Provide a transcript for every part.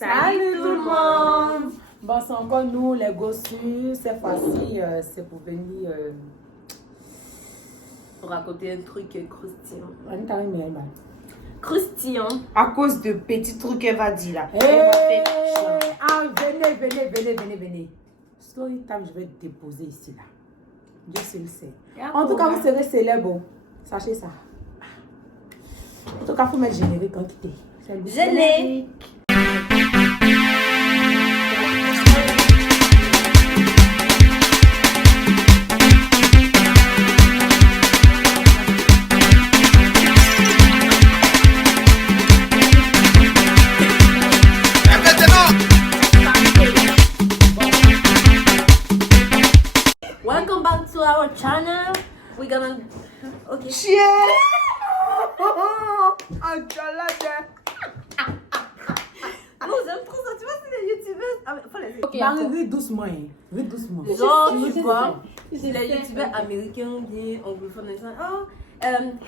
Salut tout le monde! Bon, c'est encore nous, les gossus. Cette fois-ci, c'est pour venir raconter un truc croustillant. Croustillant. À cause de petits trucs qu'elle va dire là. Venez. Story time, je vais te déposer ici là. Dieu seul sait. En tout cas, vous serez célèbre. Sachez ça. En tout cas, il faut mettre générique en quitté. Générique. Welcome back to our channel. We're gonna. Okay. Chien! Non, j'aime trop ça. Tu vois, c'est les youtubeurs. Ah, mais faut les Okay, ris doucement. Ris doucement. genre, tu vois, les youtubeurs américains bien anglophones. Oh,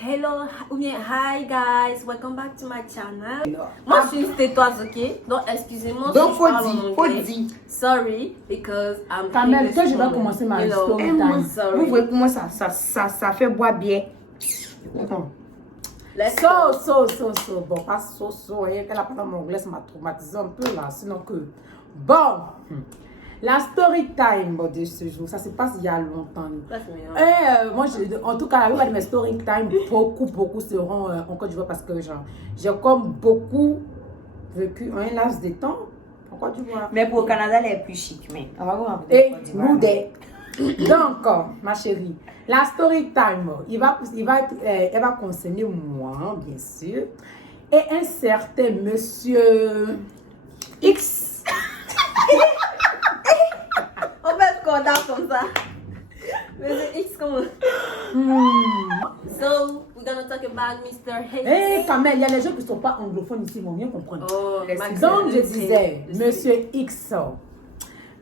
hello, ou bien hi guys, welcome back to my channel. Moi, je suis une tétoise, ok? Donc, excusez-moi si Donc, je parle en faut anglais. dire. Sorry, because I'm Kamel, English toi, je vais woman. commencer ma You know, story I'm time. sorry. Vous voyez comment ça fait boire bien. Let's go. So. Bon, pas so. Elle a parlé mon anglais, ça m'a traumatisé un peu là. Sinon que. Bon. La story time de ce jour, ça se passe il y a longtemps. That's me, hein. Et moi, en tout cas, la plupart de mes story time, beaucoup seront en Côte d'Ivoire parce que j'ai comme beaucoup vécu un laps de temps en Côte d'Ivoire. Mais pour le Canada, elle est plus chic. Mais on va voir. Et nous donc, ma chérie, la story time, elle va concerner moi, bien sûr, et un certain monsieur X. On va être content comme ça. Mais c'est X comme. So, we're gonna talk about Mr. Hayes. Hé, Kamel, il y a les gens qui ne sont pas anglophones ici, ils vont bien comprendre. Oh, Donc, je disais, monsieur X.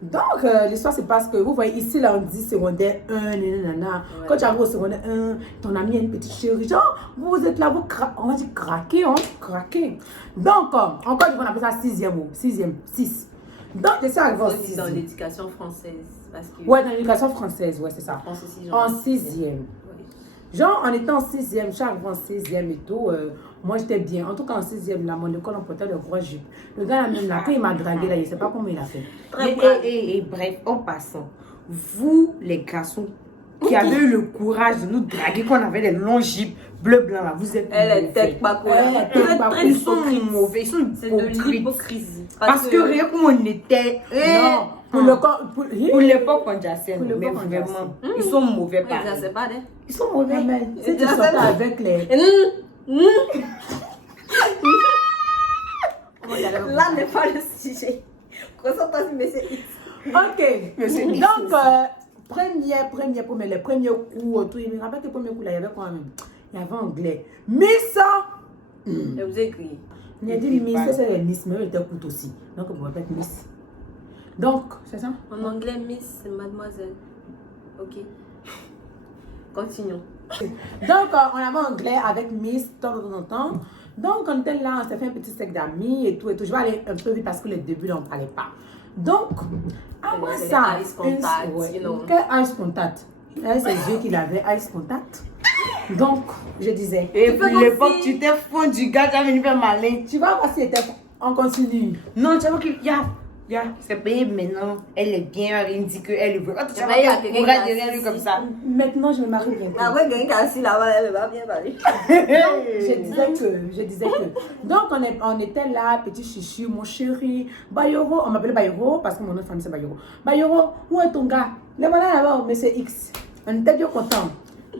Donc, l'histoire se passe que vous voyez ici, là, on dit secondaire 1, nanana. Ouais. Quand tu arrives au secondaire 1, ton ami a une petite chérie. Genre, vous êtes là, on va dire craquer, hein, craquer. Donc, encore, on appelle ça 6e, 6. Donc, je suis arrivée en aussi dans 6e. l'éducation française. Parce que Ouais, dans l'éducation française, ouais, c'est ça. en France aussi, genre, En 6e. Genre, en étant en 6e, je suis arrivée en 6e et tout. Moi, j'étais bien. En tout cas, en 6e, là, mon école, on portait le gros jupe. Le gars, là, même là, quand il m'a dragué, là, je ne sais pas comment il a fait. Et bref, en passant, vous, les garçons qui avez eu le courage de nous draguer quand on avait des longs jupes bleu-blanc, là, vous êtes Elle est mauvais. tête pas cool. Ils sont mauvais, ils sont C'est de hypocrites. l'hypocrisie. Parce que rien comme on était. Non, pour l'époque on jassait, Pour mais l'époque, on vraiment, ils sont mauvais Oui, par ça c'est pas des. Ils sont mauvais. Si tu sortais avec les... Là n'est pas le sujet. Concentre-toi sur monsieur X. Ok. Monsieur X Donc, aussi. les premiers coups, tout, il me rappelle que les premiers coups, là, il y avait quoi même? Il y avait anglais. Miss, Je vous ai écrit. il a dit Miss, c'est les Miss, mais il était coûte aussi. Donc, on pourrait être Miss. Donc, c'est ça? En anglais, Miss, c'est mademoiselle. Ok. Continuons. Donc, on avait anglais avec Miss de temps en temps. Donc, on était là, on s'est fait un petit cercle d'amis et tout. Je vais aller un peu vite parce que le début, là, on ne parlait pas. Donc, après C'est ça, les eyes contact, you know. Quel eyes contact? C'est Dieu qu'il avait eyes contact. Donc, je disais, Et Tu peux puis l'époque, aussi- tu t'es fondu, gars, tu as venu faire malin. tu vas voir si était on continue. Non, tu vois qu'il y a. C'est payé maintenant. Elle est bien, elle dit qu'elle veut. Oh, tu Mais vas il y a voir quelqu'un qu'elle qui a courage derrière lui assis. comme ça. Maintenant, je me marie bientôt. Après, quelqu'un qui est assis là-bas, elle va bien parler. Je disais que. Donc, on était là, petit chichu, mon chéri, Bayoro. On m'appelait Bayoro parce que mon nom de famille c'est Bayoro. Bayoro, où est ton gars? Le voilà là-bas, monsieur X. On était bien contents.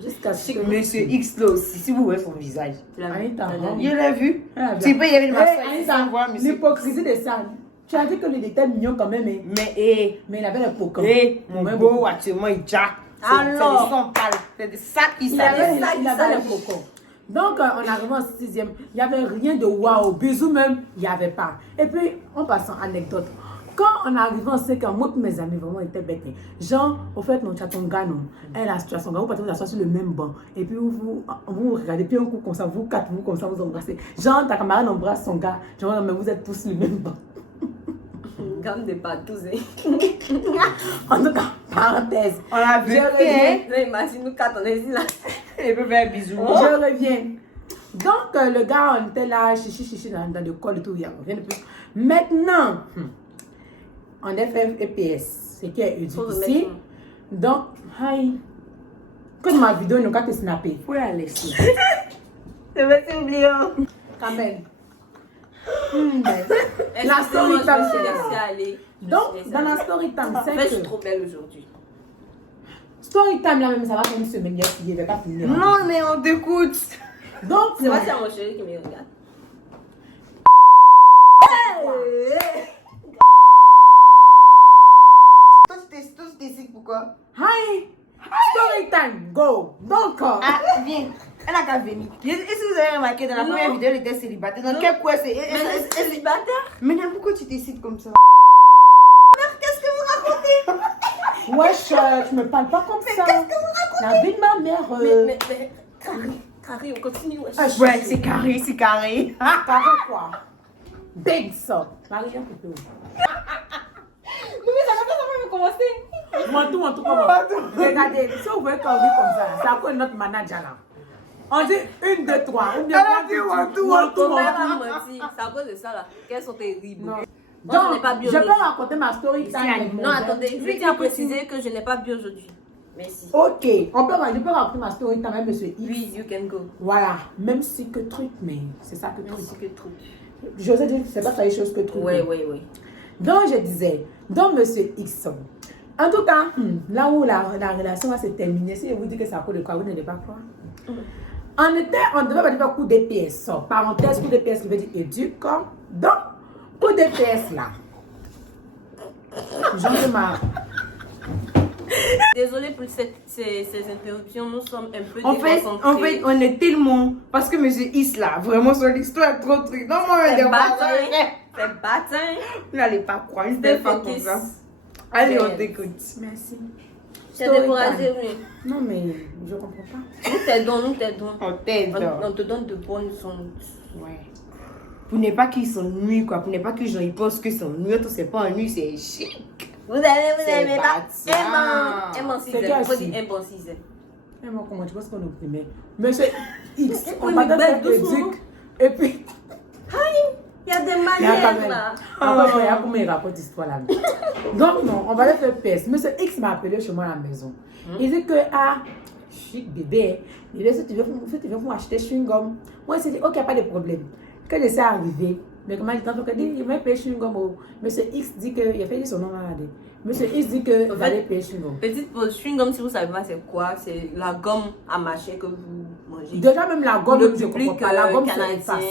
Jusqu'à ce que. Monsieur X là aussi, si vous voyez son visage. Tu l'as vu? Anita, Tu l'as hein. vu? Je l'ai vu. Ah, Tu peux y aller de ma Eh, soeur, Anita, sans voir, monsieur. l'hypocrisie de ça. Tu as dit que il était mignon quand même, hein. Mais, Mais il avait le pocon. mon Mais beau, actuellement, il jack. C'est Alors. de son pâle. C'est de ça qui Il avait, s'allait. il avait le cocon. Donc, on arrivait en 6e. Il n'y avait rien de waouh. Bisous même, il n'y avait pas. Et puis, en passant, anecdote. Quand on arrivait en 5 ans, moi et mes amis vraiment étaient bêtes. Genre, au fait, non, tu as ton gars, non. Elle a son gars, vous partez vous asseoir sur le même banc. Et puis, vous regardez, puis un coup comme ça, vous quatre, vous comme ça, vous embrassez. Genre, ta camarade embrasse son gars. Genre, mais vous êtes tous sur le même banc. Gamme de partout. En tout cas, parenthèse. On a vu. Je reviens. Là, imagine nous quatre, on est ici là. Il peut faire un bisou. Je reviens. Donc, le gars, on était là, chichi, dans le col et tout, il n'y a rien de plus. Maintenant, on a fait EPS, c'est qui est ici. Donc, hi. Quand ma vidéo, nous avons snappé. Faut la laisser. Je vais t'oublier. Quand même. La story time, je c'est me là. suis laissée aller. Donc, dans la story time, En c'est fait, je suis que... trop belle aujourd'hui. Story time, là même, ça va faire une semaine, je ne vais pas finir. Non, mais on t'écoute. Donc, C'est pas si mon chéri qui me regarde. Toi, tu décides pourquoi? hi. Story time, go. Donc, Ah, viens. Elle a qu'à venir. Est-ce que vous avez remarqué dans la Non. première vidéo, elle était célibataire? Dans Non. quel point c'est. Mais elle est célibataire. Mais pourquoi tu décides comme ça? Qu'est-ce que vous racontez? wesh, tu me parles pas comme ça. Qu'est-ce que vous racontez? La vie de ma mère. Mais, Carré, on continue. Ouais. Ah, Ouais, c'est carré, c'est carré. Carré quoi? Big ça. Marie-Jean plutôt. Mais ça va pas commencer. Mon tout, comment? Regardez, si vous voulez qu'on vit comme ça, c'est à cause de notre manager là. On dit 1, 2, 3. Elle a dit one, two, one, two. Ton père m'a menti. C'est à cause de ça là. Qu'elles sont terribles. Non. Moi, je Donc, n'ai pas bu je peux aujourd'hui. raconter ma story time. avec mon Non, père. attendez. Je tiens à préciser que je n'ai pas bu aujourd'hui. Merci. Ok, je peux raconter ma story time avec monsieur X. Oui, you can go. Voilà, même si que truc, mais c'est ça que truc. Merci que truc. J'osais dire que c'est pas la chose que truc. Ouais. Donc, je disais, donc, monsieur X. En tout cas, là où la relation va se terminer, si je vous dis que c'est à cause de quoi, vous n'allez pas croire. On devait faire coup d'EPS. Parenthèse, coup d'EPS qui veut dire éduque. Donc, coup d'EPS là. J'en ai marre. Désolée pour ces interruptions, nous sommes un peu En fait, déconcentrés. on est tellement. Parce que monsieur Isla, vraiment, son histoire est trop truc. Non, moi, C'est je bâtin. C'est bâtin. Vous n'allez pas croire, une Stay belle femme comme focus. ça. Allez, on Yes. t'écoute. Merci. C'est Story découragé, time. oui. Non, mais je comprends pas. Nous t'aidons. On t'aide. On te donne de bonnes ondes. Ouais. Pour ne pas qu'ils s'ennuient, quoi. Pour ne pas que les gens ils pensent que c'est ennuyeux, tout c'est pas ennuyeux, c'est chic. Vous aimez C'est pas bâtard. un bon C'est 6 quel Il faut si? dire un bon 6 Et moi, comment tu penses qu'on est opprimé? Monsieur X, on Oui, va mais faire doucement. éduque. Et puis, Il y a des il y a quand manières même. là. Encore, il y a comment il raconte l'histoire là. Donc, non, on va le faire PS. Monsieur X m'a appelé chez moi à la maison. Il dit que, chic bébé, il dit, si tu veux acheter chewing-gum. Moi, il s'est dit, ok, pas de problème. Quand je suis arrivé, mais comment il tente que dit, il m'a payé chewing-gum. Monsieur X dit que, il a fait son nom là. Monsieur X dit que, il allait payer chewing-gum. Petite pause, chewing-gum, si vous savez pas c'est quoi, c'est la gomme à mâcher que vous mangez. Déjà, même la gomme, Le je public comprends pas. La gomme, c'est canadien, face.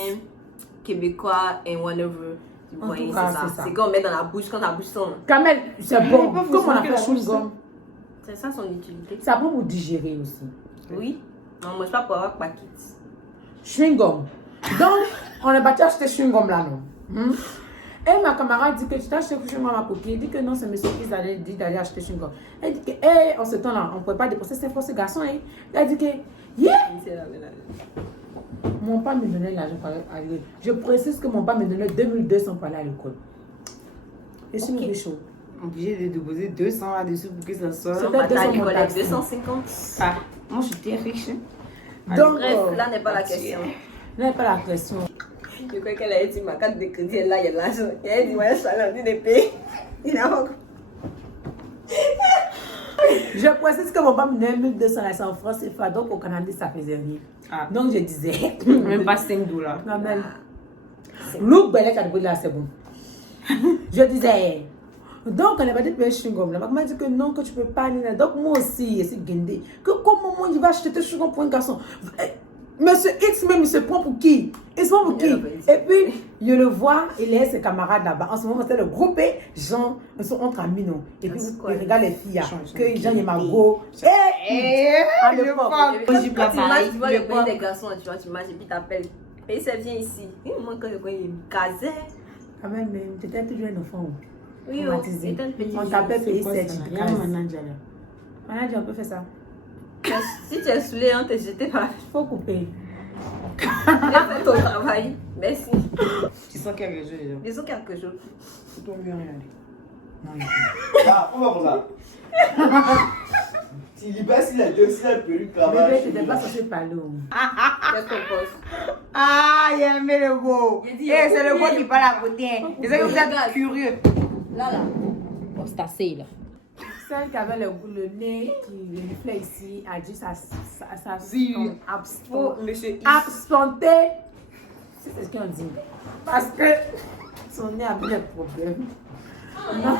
québécois et whatever. Vous En voyez, tout cas, c'est c'est ça. ça. C'est qu'on met dans la bouche quand la bouche sonne. Kamel, c'est bon. pas vous Comme on sentir appelle la bouche, chewing-gum, C'est ça son utilité. ça peut vous digérer aussi. Oui. On mange pas pour avoir paquet. Chewing-gum. Donc, on est parti acheter chewing-gum là, non? Et ma camarade dit que tu t'as acheté chewing-gum à coquille. Elle dit que non, c'est monsieur qui a dit d'aller acheter chewing-gum. Elle dit que, en ce temps-là, on ne pouvait pas dépenser 5 fois ce garçon. Hein. Elle dit que, yeah! Mon père me donnait l'argent pour aller à l'école. Je précise que mon père me donnait 2200 pour aller à l'école. Et c'est okay. Chaud. Obligé de déposer 200 là-dessus pour que ça sorte. C'était On va 200 à l'école avec taxi. 250. Ah, moi j'étais riche. Hein. Donc, Bref, là n'est pas la question. Là n'est pas la question. Je crois qu'elle a dit ma carte de crédit est là, il y a de l'argent. Elle a dit, ouais, je suis allée de payer. Il a encore. Je précise que mon père me donnait 1200 là, c'est en France, donc au Canada, ça faisait rien. Ah. Donc je disais, Même pas 5 dollars. non, même. Look, ben là, c'est bon. Je disais, donc on n'a pas dit payer chewing-gum. La maman m'a dit que non, que tu peux pas aller là. Donc moi aussi, c'est Gendé. Que comment moi, il va acheter tes chewing-gum pour un garçon? Monsieur X même, il se prend pour qui? Il se prend pour qui? Et puis, je le vois, il est ses camarades là-bas. En ce moment, c'est le groupe, Jean, ils sont entre amis, non? Et puis, il regarde les filles, que Jean est Margot. À l'époque. Quand tu vois le coin des garçons, tu vois, tu marches et puis t'appelles. Et ça vient ici. Moi, quand le coin il me casait. Quand même, tu étais toujours un enfant. Oui, on t'appelle Félix, Il y a un manager là. Manager, on peut faire ça. Si tu es saoulé, on te jeté par. Faut couper. J'ai fait ton travail. Merci. Tu sens quelque chose déjà. Disons quelque chose. Tu peux mieux regarder. Non, il Ah, on va pour ça. S'il libère, s'il a deux, s'il a perruque Bébé, là-bas. tu n'étais pas censé parler. Qu'est-ce qu'on pense? Ah, il a aimé le beau. Il Eh, dit, c'est le oui. beau qui parle à côté. C'est ça que vous Regarde. êtes curieux. Là. Bon, c'est assez là. Celle qui avait le nez qui reniflait ici a dit ça Oui. Oh, monsieur Is. absenté. C'est ce qu'on dit. Parce que son nez avait des problèmes. Non.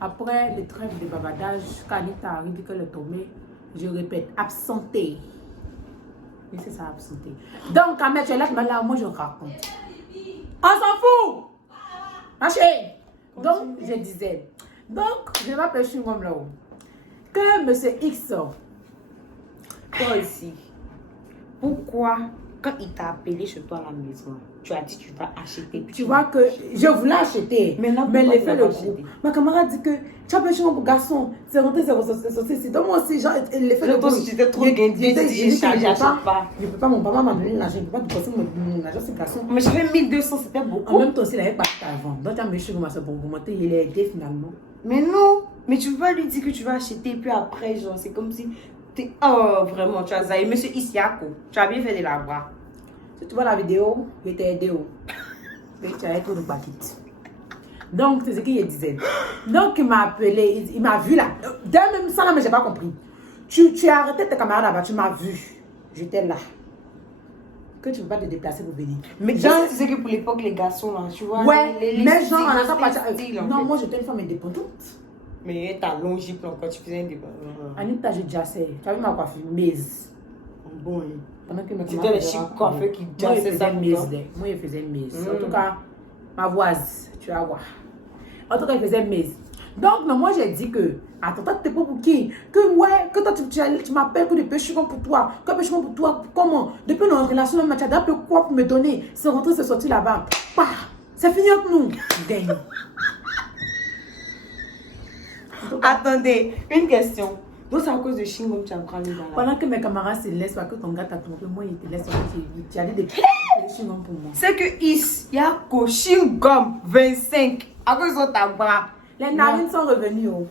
Après les trêves de bavardage, quand Anita arrive qu'elle est tombée, je répète, absenté. Oui, c'est ça, absenté. Donc, quand tu es là, moi je raconte. On s'en fout! Marchez! Donc, je disais, donc, je m'appelle Chingom là-haut. Que monsieur X, Toi aussi. Pourquoi, quand il t'a appelé chez toi à la maison, tu as dit que tu vas acheter. tu vois que je voulais acheter, Maintenant, mais pourquoi l'effet tu l'as le pas groupe. acheté? Ma camarade dit que tu as appelé Chingom pour garçon, c'est rentré, c'est sorti. Donc, moi aussi, genre, l'effet le Toi groupe. aussi, tu étais trop guindé, tu dis, j'achète pas. Je peux pas, mon papa m'a donné l'argent, je peux pas dépenser mon argent, c'est garçon. Mais j'avais 1200, c'était En beaucoup. même temps, aussi, il avait pas avant. Donc, tu as mis Chingom à ce bon augmenter, il a aidé finalement. Mais non, mais tu peux pas lui dire que tu vas acheter, puis après, genre, c'est comme si. Oh, vraiment, tu as zaï. Monsieur Isiako, tu as bien fait de la voir. Si tu vois la vidéo, il était aidé. Et tu avais trop de baguettes. Donc, c'est ce qu'il disait. Donc, il m'a appelé, il m'a vu là. Dès même ça, là, mais j'ai pas compris. Tu as arrêté tes camarades là-bas, tu m'as vu. J'étais là. Que tu ne peux pas te déplacer pour venir. Mais Genre, tu sais que pour l'époque, les garçons, là, tu vois. ouais, mais styles, genre, on a c'était pas style, en non, fait. moi, j'étais une femme indépendante. Mais t'as longé quand tu faisais un débat. Anita, j'ai déjà fait. Tu as vu ma coiffure, mise. Bon, Pendant que mes c'était camarades les faisaient chics la- coiffeurs qui Moi, je jassaient faisais ça une pour mise. toi. Moi, je faisais une mise. Mm. En tout cas, ma voise, tu vas voir. En tout cas, il faisait une mise. Donc, non, moi, j'ai dit que, attends, toi, t'es pas pour qui? Que, ouais, que toi, tu m'appelles que de péchement pour toi. Que péchement pour toi, comment? Depuis notre relation, tu as appelé quoi pour me donner? C'est rentré, c'est sorti là-bas. Bah, c'est fini avec nous. Gagne. Attendez, une question. Donc, c'est à cause de Shingom que tu as pris là. Pendant que mes camarades se laissent, parce que ton gars t'a trompé, moi, il te laisse, tu as dit des chewing-gums pour moi. C'est que Isiako Shingom 25. À cause de ta bras. Les narines sont revenues. Oh.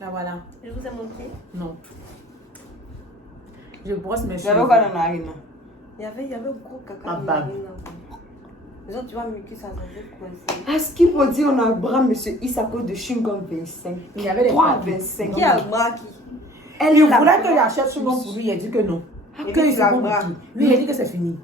Là, voilà. Je vous ai montré. Non. Je brosse mes J'avais cheveux. quoi dans la narine? Il y avait gros caca. Ah, dans bah. la narine, là. Genre, tu vois, Mickey, ça s'est coincé. À ce qu'il faut dire, on a bras, monsieur Isako de Shingom 25. Il y avait des 3 papiers. 25. Qui a bras qui? Elle Il est là. voulait que j'achète chewing-gum pour lui, il a dit que non. Ah, Que que il tu l'as se bon bras. pour tout. Lui, il a dit que c'est fini.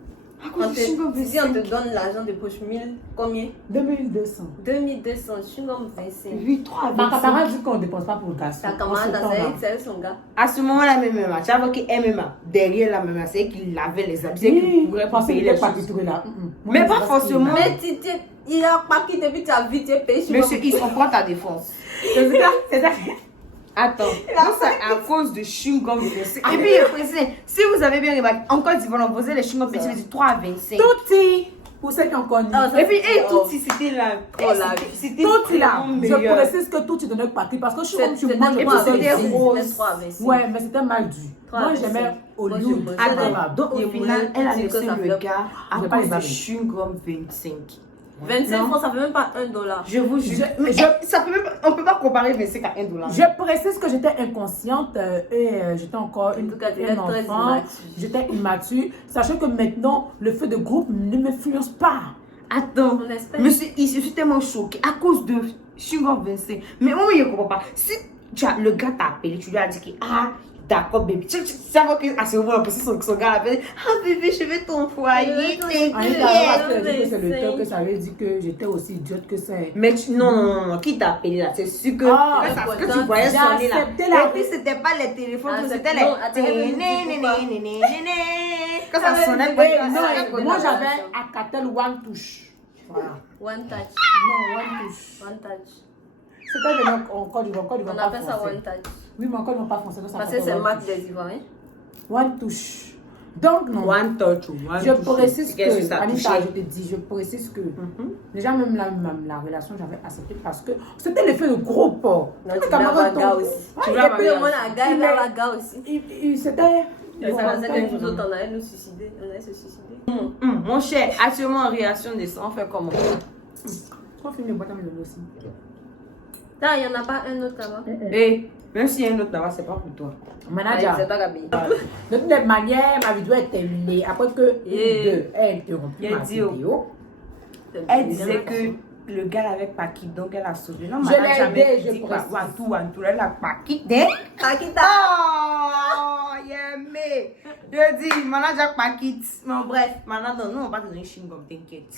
À cause de Shingom Si on 25. te donne l'argent de poche 1000, combien? 2200. 2200, chewing-gum 25. Oui, 3 Ma 25. camarade dit qu'on ne dépense pas pour le garçon. Ta camarade, c'est elle, son gars. À ce moment-là, même MMA, tu vois que MMA, derrière la MMA, c'est qu'il lavait les habits. C'est Oui, qu'il pourrait pas penser payer qu'il les est pas choses. du tout là. Mais pas Moi, je sais forcément. pas ce qu'il Mais il a pas quitté depuis que tu as vu, tu es payé chewing-gum. Monsieur, il comprend ta défense. a. C'est ça. Attends, donc c'est à cause de chewing-gum 25. Et puis, il précise, si vous avez bien remarqué, en Côte d'Ivoire, on faisait les chewing-gum 25, c'est 3 à 25. Touti, pour ceux qui ont connu. Ah, ça, Et puis, c'est- tout c'était là. Oh là, C'était Touti là. vraiment Je meilleur. précise que tout, tu donnais parti parce que je suis comme tu C'était manges. Et puis, 3 à c'était 26, rose. c'était 3 à 26. Ouais, mais c'était mal dû. 3 à Moi, 25. j'aimais au Moi, lieu. je me- Attends, donc Je au final, voulais elle a dire que laissé ça le fait- gars Je à vais pas les cause de barrer. chewing-gum 25. 25 Non. francs, ça fait même pas $1. Je vous jure. Je- Mais je- ça peut même, on peut pas comparer 25 à $1. Je précise que j'étais inconsciente et j'étais encore En tout cas, tu étais un très enfant. immature. J'étais immature, sachant que maintenant, le feu de groupe ne m'influence pas. Attends, On espère. monsieur, je suis tellement choquée à cause de chewing-gum 25. Mais moi, je ne comprends pas. Si le gars t'a appelé, tu lui as dit que, ah, d'accord, bébé. Tu sais qu'à ce moment-là, son gars l'appelle, ah, bébé, je vais t'envoyer. Anita, parce que j'ai dit que c'est le temps que ça veut dire que j'étais aussi idiote que ça. Mais non, qui t'a appelé là? C'est sûr que, Ah, que tu voyais j'ai sonner là. accepté la- Et puis, c'était pas les téléphones, Ah, c'était non, attends, elle me dit les. Quand Ça ça veut sonnait, dire- pas oui, Non, moi non, j'avais à Catel one touche. Voilà. One touch. Non, one touch. One touch. C'était le nom encore du On pas appelle ça français. one touch. Oui, mais encore du pas français. donc ça Parce que s'appelle c'est one marque touch. des Ivoiriens. One touch. Donc, non. One touch, one Je touch. précise Qu'est-ce que, ça Anita, touchait? je te dis, je précise que déjà même la relation, j'avais accepté parce que c'était l'effet de groupe. Non, tu voulais avoir gars aussi. Tu voulais avoir Tout le gars monde a gars, il Il va est- avoir gars aussi. C'était Ça va, c'est que nous autres, on allait nous suicider. On allait se suicider. Mon cher, actuellement en réaction de ça, on fait comment? On finit le boîte à melon aussi. Là, il n'y en a pas un autre là-bas. Eh, même s'il y a un autre là-bas, c'est pas pour toi. Manager. C'est toi qui as payé. De toute manière, ma vidéo est terminée. Après que Yeah. elle interrompu Il a ma dit, vidéo. Elle disait que le gars l'avait pas quitté, donc elle a sauvé. Non, Je madame, l'ai jamais aidé, je dit précise. Wantou, elle l'a pas quitté. Akita. Oh, yeah, mais. Je dis, manager pas quitte. Mais bref, maintenant, nous, on va te donner chewing-gum, t'inquiète.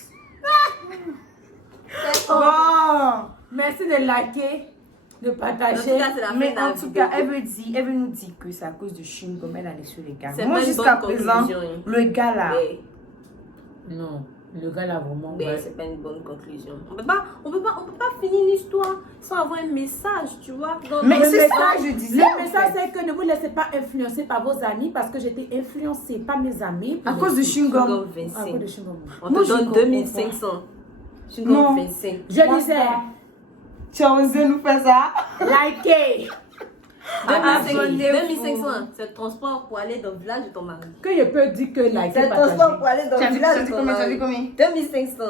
Bon. Merci de liker, de En tout partager. cas, c'est la fin Mais de la en tout vidéo. cas, elle veut nous dire que c'est à cause de chewing-gum, elle a laissé les gars. C'est Moi, pas une jusqu'à bonne présent, conclusion, hein. le gars là. Ouais. Non, le gars là vraiment. Mais ouais. c'est pas une bonne conclusion. On peut pas finir l'histoire sans avoir un message, tu vois. Donc, Mais Le c'est ça message- que je disais. Le en message, fait. c'est que ne vous laissez pas influencer par vos amis parce que j'étais influencée par mes amis. À cause du chewing-gum. À cause de 25. chewing-gum. On Moi, te je donne comprends 2500. Tu Non. donnes 25. Je disais, Tu as osé nous faire ça? likez. Abonnez-vous. 2500, c'est le transport pour aller dans le village de ton mari. Que je peux dire que C'est likez, le transport partagez. pour aller dans Tu as le dit village tu as de dit ton combien? Tu as mari. dit combien? 2500.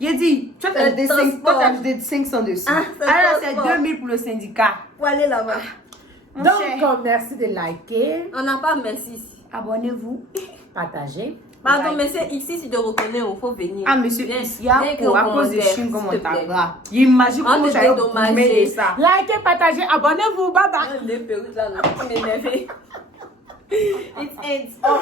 J'ai dit, toi tu as Le ajouté transport. 5, toi, tu as ajouté 500 dessus. Ah, c'est Alors le c'est transport. 2000 pour le syndicat. Pour aller là-bas. Mon Donc, cher, merci de liker, On n'a pas merci ici. abonnez-vous. partager. Pardon, mais c'est ici, si tu te reconnais, il faut venir. Ah monsieur, Viens- ici, à viens écrire cause en du commentaire, chewing-gum, s'il on te plaît. t'agra. Imagine On comment te j'allais dédommager. mêler ça. Likez, partagez, abonnez-vous. Bye bye. Les perruques là, là, tu m'énerves. It's ends.